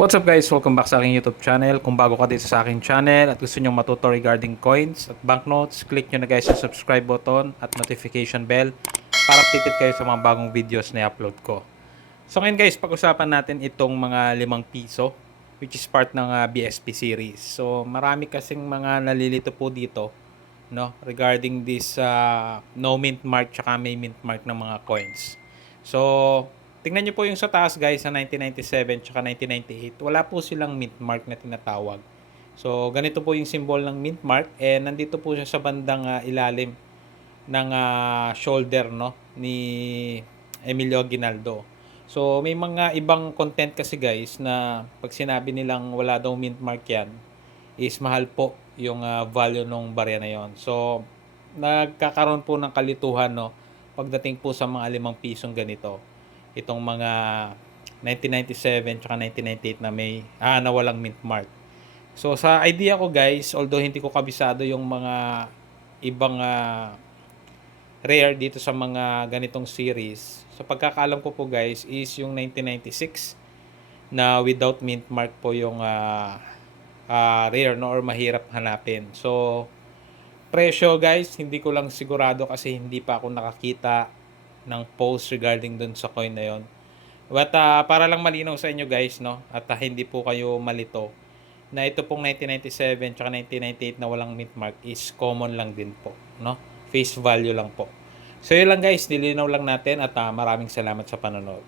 What's up guys? Welcome back sa aking YouTube channel. Kung bago ka dito sa aking channel at gusto nyo matuto regarding coins at banknotes, click nyo na guys yung subscribe button at notification bell para updated kayo sa mga bagong videos na i-upload ko. So ngayon guys, pag-usapan natin itong mga 5 piso which is part ng BSP series. So marami kasing mga nalilito po dito, no, regarding this no mint mark tsaka may mint mark ng mga coins. So tingnan nyo po yung sa taas guys sa 1997 tsaka 1998. Wala po silang mint mark na tinatawag. So ganito po yung symbol ng mint mark and nandito po siya sa bandang ilalim ng shoulder, no, ni Emilio Aguinaldo. So may mga ibang content kasi guys na pag sinabi nilang wala daw mint mark yan is mahal po yung value ng barya na yon. So nagkakaroon po ng kalituhan, no, pagdating po sa mga 5 pisong ganito, itong mga 1997 tsaka 1998 na may na walang mint mark. So sa idea ko guys, although hindi ko kabisado yung mga ibang rare dito sa mga ganitong series, sa pagkakaalam ko po guys is yung 1996 na without mint mark po yung rare, no, or mahirap hanapin. So presyo guys, hindi ko lang sigurado kasi hindi pa ako nakakita ng post regarding dun sa coin na yon. But para lang malinaw sa inyo guys, no, at hindi po kayo malito, na ito pong 1997 tsaka 1998 na walang mint mark is common lang din po, no? Face value lang po. So yun lang guys, nilinaw lang natin at maraming salamat sa panonood.